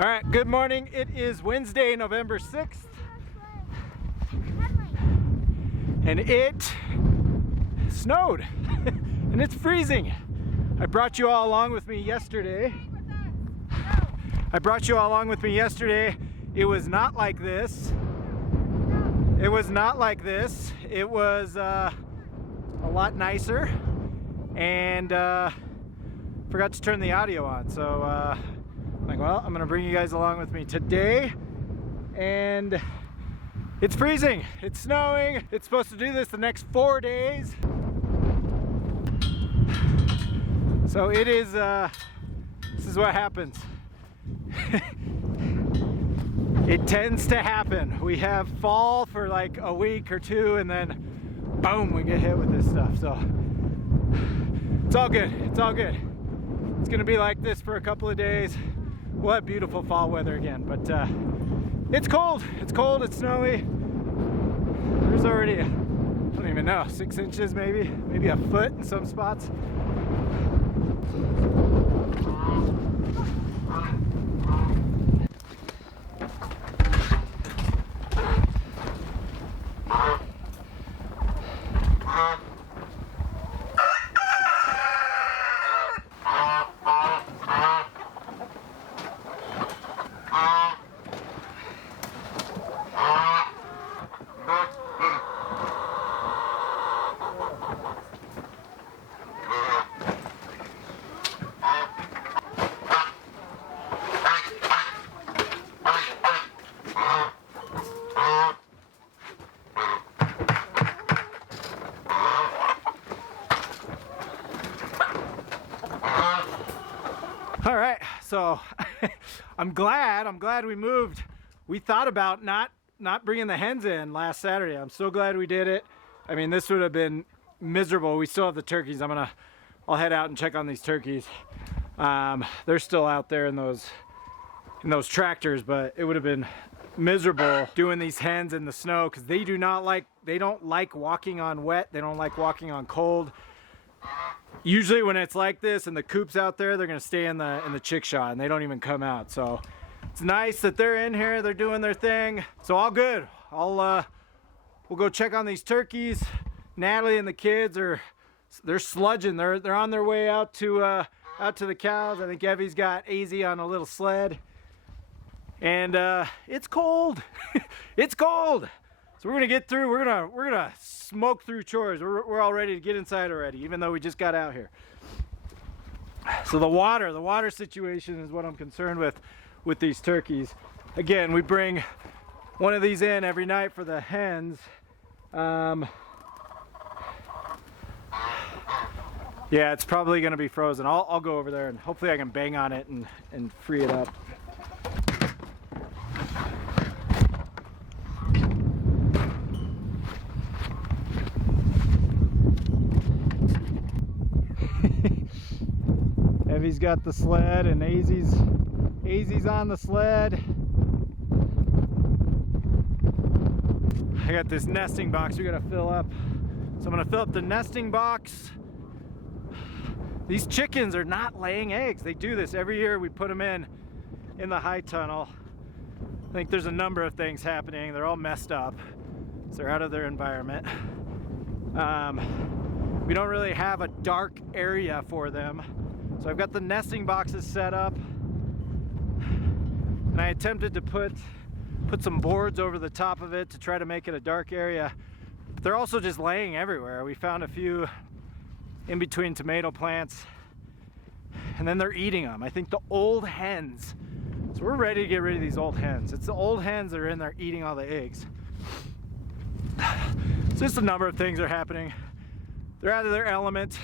All right, good morning. It is Wednesday, November 6th. And it snowed and it's freezing. I brought you all along with me yesterday. It was not like this. It was a lot nicer, and forgot to turn the audio on. So I'm like, well, I'm gonna bring you guys along with me today. And it's freezing, it's snowing. It's supposed to do this the next 4 days. So it is, this is what happens. It tends to happen. We have fall for like a week or two, and then boom, we get hit with this stuff. So it's all good, it's all good. It's gonna be like this for a couple of days. We'll have beautiful fall weather again, but it's cold, it's snowy. There's already, I don't even know, 6 inches maybe a foot in some spots. All right, so I'm glad we moved. We thought about not bringing the hens in last Saturday. I'm so glad we did it. I mean, this would have been miserable. We still have the turkeys. I'll head out and check on these turkeys. They're still out there in those tractors, but it would have been miserable doing these hens in the snow because they don't like walking on wet. They don't like walking on cold. Usually when it's like this and the coop's out there, they're gonna stay in the chick shot and they don't even come out. So it's nice that they're in here, they're doing their thing. So all good. We'll go check on these turkeys. Natalie and the kids they're sludging. They're on their way out to the cows. I think Evie's got AZ on a little sled. And it's cold. It's cold. So we're gonna get through. We're gonna smoke through chores. We're all ready to get inside already, even though we just got out here. So the water situation is what I'm concerned with these turkeys. Again, we bring one of these in every night for the hens. Yeah, it's probably gonna be frozen. I'll go over there and hopefully I can bang on it and free it up. Evie's got the sled and AZ's on the sled. I got this nesting box we gotta fill up. So I'm gonna fill up the nesting box. These chickens are not laying eggs. They do this every year. We put them in the high tunnel. I think there's a number of things happening. They're all messed up. So they're out of their environment. We don't really have a dark area for them. So I've got the nesting boxes set up, and I attempted to put some boards over the top of it to try to make it a dark area. But they're also just laying everywhere. We found a few in between tomato plants, and then they're eating them. I think the old hens. So we're ready to get rid of these old hens. It's the old hens that are in there eating all the eggs. So just a number of things are happening. They're out of their element.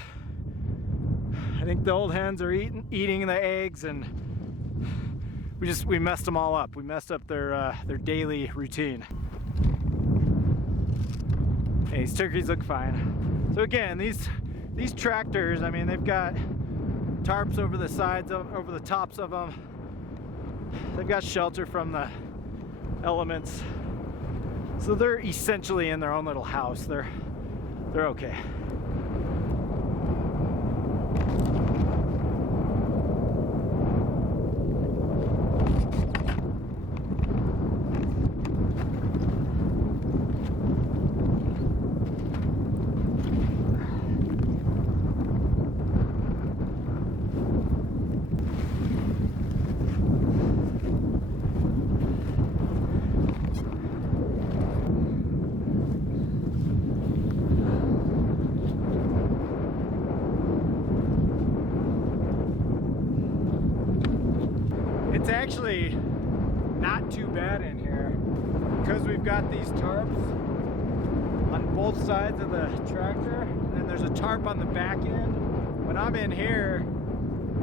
I think the old hens are eating the eggs, and we messed them all up. We messed up their daily routine. Hey, these turkeys look fine. So again, these tractors, I mean, they've got tarps over the sides over the tops of them. They've got shelter from the elements. So they're essentially in their own little house. They're okay. It's actually not too bad in here because we've got these tarps on both sides of the tractor, and then there's a tarp on the back end. When I'm in here,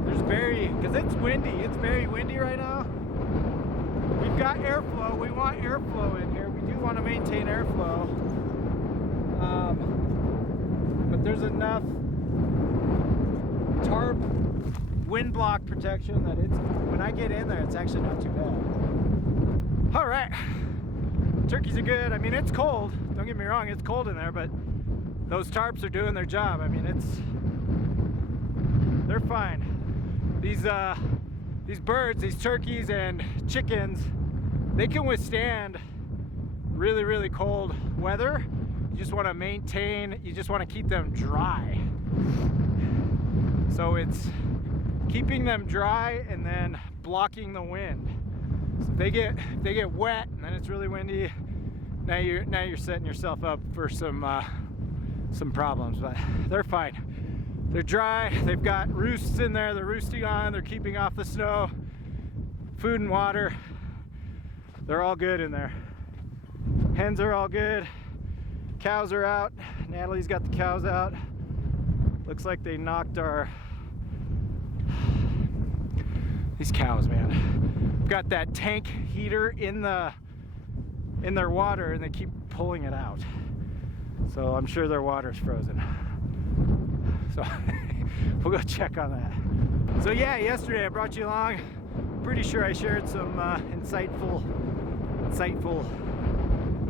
there's because it's windy, it's very windy right now. We've got airflow, we want airflow in here. We do want to maintain airflow. But there's enough tarp wind block protection that when I get in there, it's actually not too bad. All right, turkeys are good. I mean, it's cold, don't get me wrong, it's cold in there, but those tarps are doing their job. I mean, they're fine. These birds, these turkeys and chickens, they can withstand really, really cold weather. You just want to maintain, you just want to keep them dry. So it's keeping them dry and then blocking the wind. So if they get wet and then it's really windy, now you're setting yourself up for some problems, but they're fine. They're dry, they've got roosts in there, they're roosting on, they're keeping off the snow, food and water. They're all good in there. Hens are all good. Cows are out. Natalie's got the cows out. Looks like they knocked these cows, man. We've got that tank heater in their water and they keep pulling it out. So I'm sure their water's frozen. So we'll go check on that. So yeah, yesterday I brought you along. Pretty sure I shared some insightful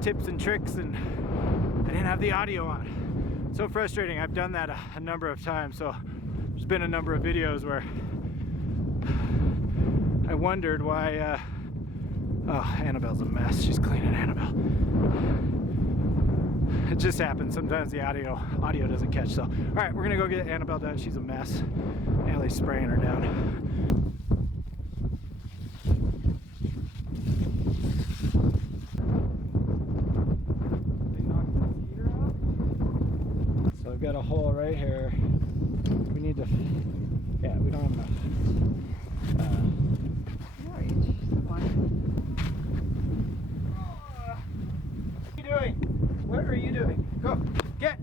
tips and tricks, and I didn't have the audio on. So frustrating. I've done that a number of times. So there's been a number of videos where I wondered why. Oh, Annabelle's a mess. She's cleaning Annabelle. It just happens. Sometimes the audio doesn't catch. So, all right, we're gonna go get Annabelle done. She's a mess. Allie's spraying her down. They knocked the heater off. So I've got a hole right here. We need to. Yeah, we don't have enough. What are you doing? What are you doing? Go, get!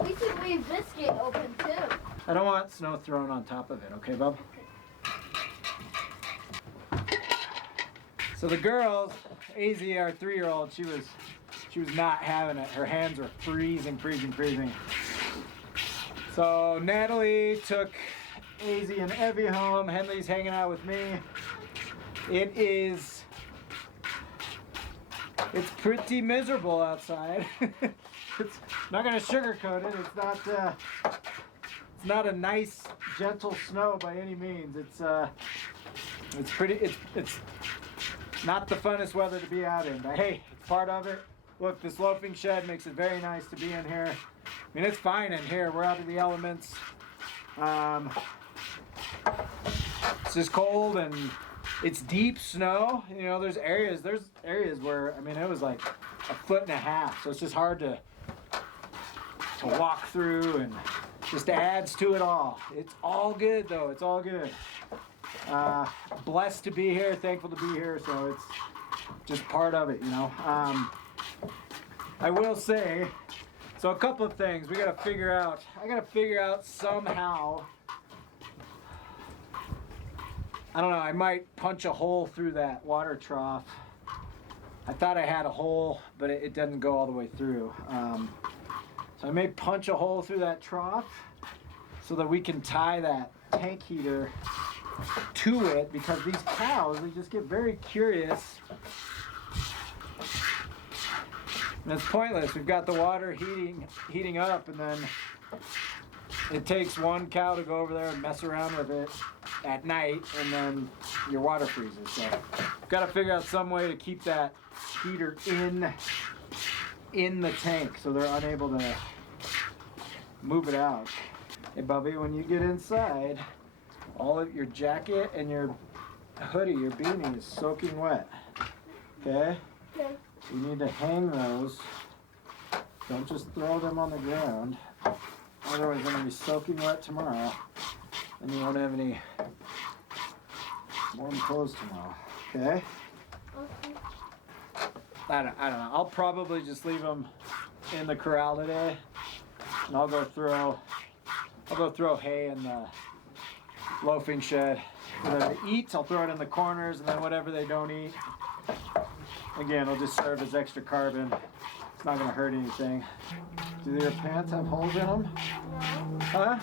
We should leave this gate open too. I don't want snow thrown on top of it, okay, bub? So the girls, AZ, our 3-year-old, she was not having it. Her hands were freezing. So Natalie took AZ and Evie home. Henley's hanging out with me. It's pretty miserable outside. It's not gonna sugarcoat it. It's not a nice, gentle snow by any means. It's not the funnest weather to be out in, but hey, it's part of it. Look, this loafing shed makes it very nice to be in here. I mean, it's fine in here. We're out of the elements. It's just cold and it's deep snow. You know, there's areas where, I mean, it was like 1.5 feet. So it's just hard to walk through, and just adds to it all. It's all good though. It's all good. Blessed to be here, thankful to be here. So it's just part of it, you know. I will say, so a couple of things I gotta figure out somehow. I don't know, I might punch a hole through that water trough. I thought I had a hole, but it doesn't go all the way through. So I may punch a hole through that trough so that we can tie that tank heater to it, because these cows, they just get very curious. And it's pointless. We've got the water heating up, and then it takes one cow to go over there and mess around with it at night, and then your water freezes. So we've got to figure out some way to keep that heater in the tank so they're unable to move it out. Hey Bubby, when you get inside, all of your jacket and your hoodie, your beanie is soaking wet. Okay? Okay. We need to hang those. Don't just throw them on the ground. Otherwise they're going to be soaking wet tomorrow. And you won't have any warm clothes tomorrow. Okay? Okay. I don't know. I'll probably just leave them in the corral today. And I'll go throw hay in the loafing shed. Whatever they eat, I'll throw it in the corners, and then whatever they don't eat, again, it'll just serve as extra carbon. It's not going to hurt anything. Do your pants have holes in them? No. Huh?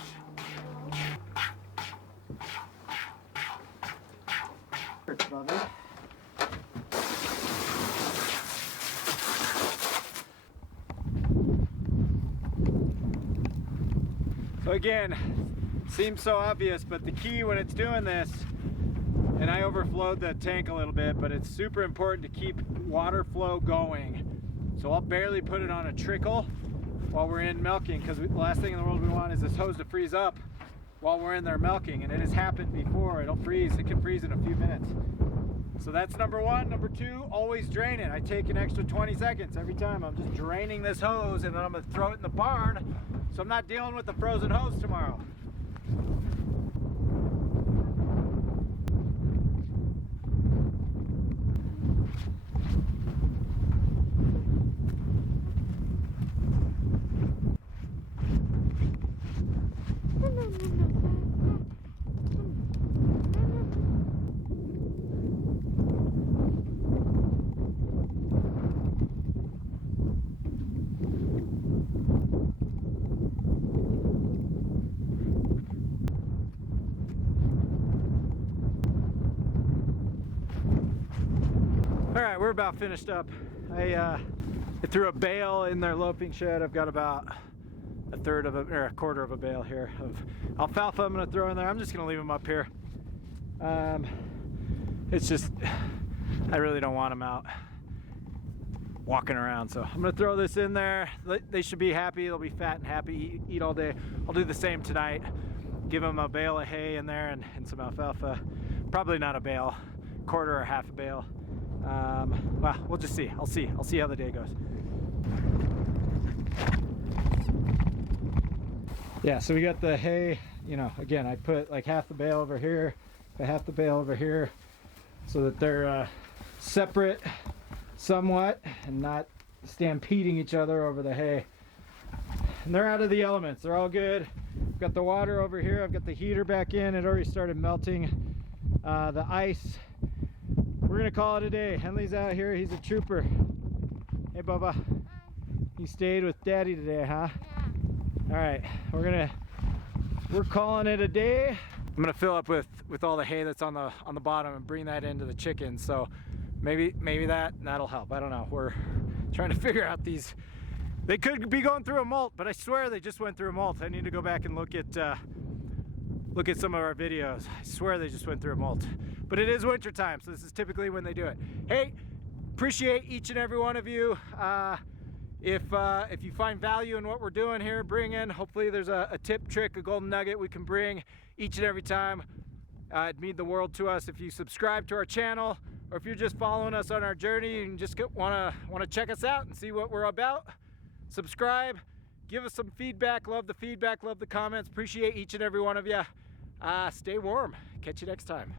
Brother. So again, seems so obvious, but the key when it's doing this, and I overflowed the tank a little bit, but it's super important to keep water flow going. So I'll barely put it on a trickle while we're in milking, because the last thing in the world we want is this hose to freeze up while we're in there milking, and it has happened before. It'll freeze, it can freeze in a few minutes. So that's number one. Number two, always drain it. I take an extra 20 seconds every time. I'm just draining this hose, and then I'm gonna throw it in the barn, so I'm not dealing with the frozen hose tomorrow. All right, we're about finished up. I threw a bale in their loafing shed. I've got about a quarter of a bale here of alfalfa I'm gonna throw in there. I'm just gonna leave them up here. It's just, I really don't want them out walking around. So I'm gonna throw this in there. They should be happy. They'll be fat and happy, eat all day. I'll do the same tonight. Give them a bale of hay in there and some alfalfa. Probably not a bale, quarter or half a bale. Well, we'll just see. I'll see how the day goes. Yeah, so we got the hay, you know, again, I put like half the bale over here, half the bale over here, so that they're separate somewhat and not stampeding each other over the hay. And they're out of the elements. They're all good. I've got the water over here. I've got the heater back in. It already started melting the ice. We're gonna call it a day. Henley's out here. He's a trooper. Hey, Bubba. You stayed with Daddy today, huh? Yeah. All right. We're calling it a day. I'm gonna fill up with all the hay that's on the bottom and bring that into the chickens. So maybe that'll help. I don't know. We're trying to figure out these. They could be going through a molt, but I swear they just went through a molt. I need to go back and look at some of our videos. I swear they just went through a molt. But it is winter time, so this is typically when they do it. Hey, appreciate each and every one of you. If you find value in what we're doing here, bring in. Hopefully there's a tip, trick, a golden nugget we can bring each and every time. It'd mean the world to us if you subscribe to our channel, or if you're just following us on our journey and just wanna check us out and see what we're about. Subscribe, give us some feedback. Love the feedback, love the comments. Appreciate each and every one of you. Stay warm. Catch you next time.